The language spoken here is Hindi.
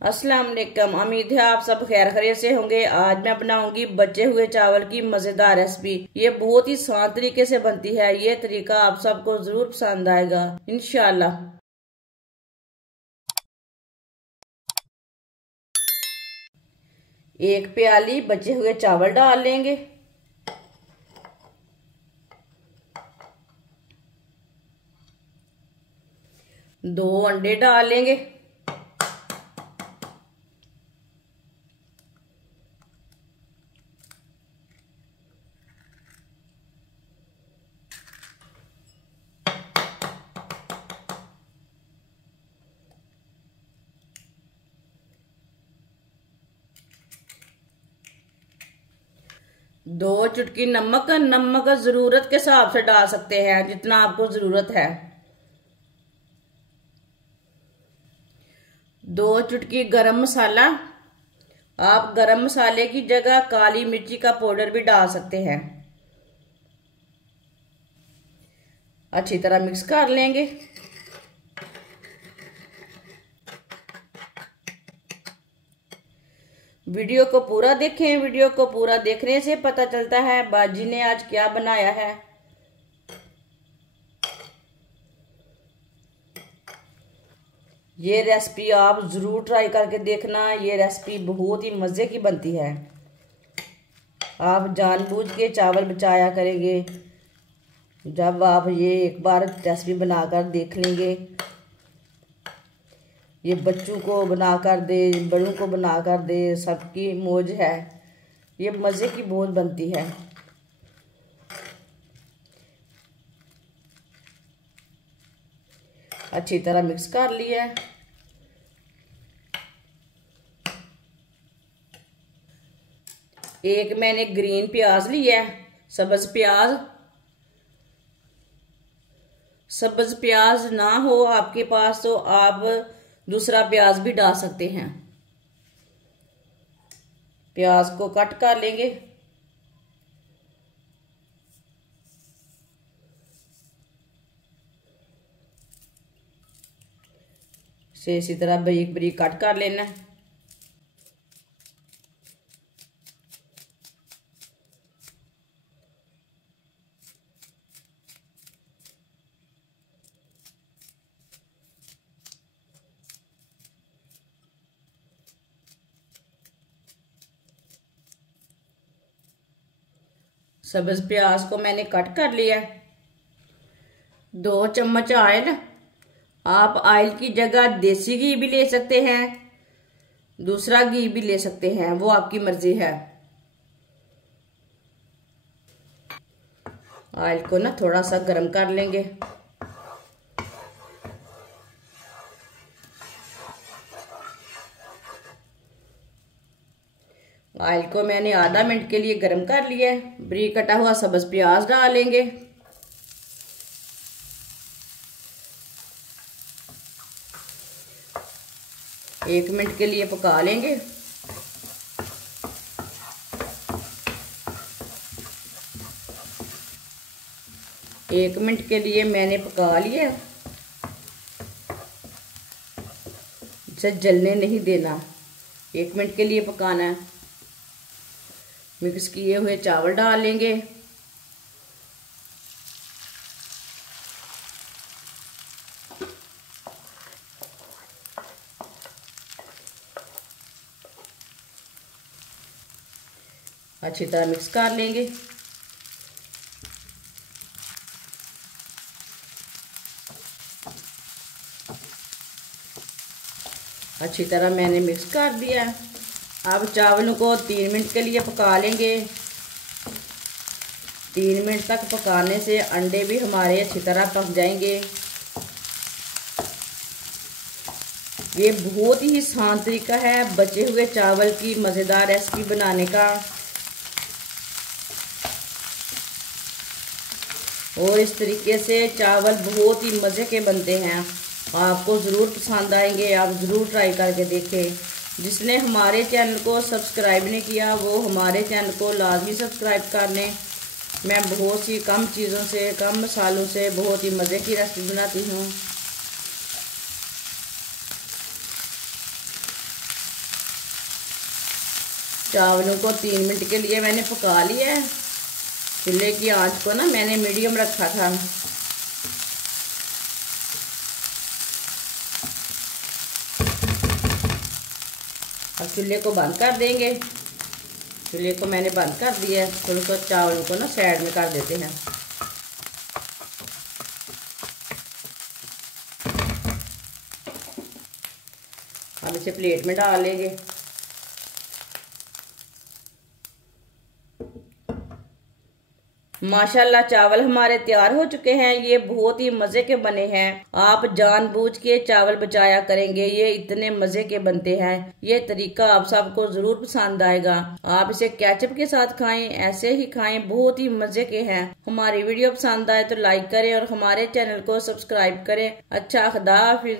अस्सलाम वालेकुम। उम्मीद है आप सब खैर खैरियत से होंगे। आज मैं बनाऊंगी बचे हुए चावल की मजेदार रेसिपी। ये बहुत ही आसान तरीके से बनती है। ये तरीका आप सबको जरूर पसंद आएगा इंशाल्लाह। एक प्याली बचे हुए चावल डाल लेंगे। दो अंडे डाल लेंगे। दो चुटकी नमक। नमक जरूरत के हिसाब से डाल सकते हैं, जितना आपको जरूरत है। दो चुटकी गरम मसाला। आप गरम मसाले की जगह काली मिर्ची का पाउडर भी डाल सकते हैं। अच्छी तरह मिक्स कर लेंगे। वीडियो को पूरा देखें। वीडियो को पूरा देखने से पता चलता है बाजी ने आज क्या बनाया है। ये रेसिपी आप जरूर ट्राई करके देखना। ये रेसिपी बहुत ही मज़े की बनती है। आप जानबूझ के चावल बचाया करेंगे जब आप ये एक बार रेसिपी बनाकर देख लेंगे। ये बच्चों को बनाकर दे, बड़ों को बनाकर दे, सबकी मौज है। ये मज़े की बहुत बनती है। अच्छी तरह मिक्स कर लिया है। एक मैंने ग्रीन प्याज लिया है, सब्ज प्याज। सब्ज प्याज ना हो आपके पास तो आप दूसरा प्याज भी डाल सकते हैं। प्याज को कट कर लेंगे। से इसी तरह बारीक बारीक कट कर लेना है। सब्ज प्याज को मैंने कट कर लिया। 2 चम्मच ऑयल। आप ऑयल की जगह देसी घी भी ले सकते हैं, दूसरा घी भी ले सकते हैं, वो आपकी मर्जी है। ऑयल को ना थोड़ा सा गर्म कर लेंगे। ऑयल को मैंने आधा मिनट के लिए गर्म कर लिया है। बारीक कटा हुआ सब्ज प्याज डालेंगे। एक मिनट के लिए पका लेंगे। एक मिनट के लिए मैंने पका लिया। इसे जलने नहीं देना, 1 मिनट के लिए पकाना है। मिक्स किए हुए चावल डाल लेंगे। अच्छी तरह मिक्स कर लेंगे। अच्छी तरह मैंने मिक्स कर दिया। अब चावलों को 3 मिनट के लिए पका लेंगे। 3 मिनट तक पकाने से अंडे भी हमारे अच्छी तरह पक जाएंगे। ये बहुत ही आसान तरीका है बचे हुए चावल की मज़ेदार रेसिपी बनाने का। और इस तरीके से चावल बहुत ही मज़े के बनते हैं। आपको ज़रूर पसंद आएंगे। आप ज़रूर ट्राई करके देखें। जिसने हमारे चैनल को सब्सक्राइब नहीं किया वो हमारे चैनल को लाजमी सब्सक्राइब कर लें। मैं बहुत सी कम चीज़ों से, कम मसालों से बहुत ही मज़े की रेसिपी बनाती हूँ। चावलों को 3 मिनट के लिए मैंने पका लिया है। चूल्हे की आंच को ना मैंने मीडियम रखा था। अब चूल्हे को बंद कर देंगे। चूल्हे को मैंने बंद कर दिया है। थोड़ा सा चावलों को ना साइड में कर देते हैं। अब इसे प्लेट में डाल लेंगे। माशाल्लाह चावल हमारे तैयार हो चुके हैं। ये बहुत ही मजे के बने हैं। आप जानबूझ के चावल बचाया करेंगे, ये इतने मजे के बनते हैं। ये तरीका आप सबको जरूर पसंद आएगा। आप इसे केचप के साथ खाएं, ऐसे ही खाएं, बहुत ही मजे के हैं। हमारी वीडियो पसंद आए तो लाइक करें और हमारे चैनल को सब्सक्राइब करें। अच्छा, खुदा हाफिज।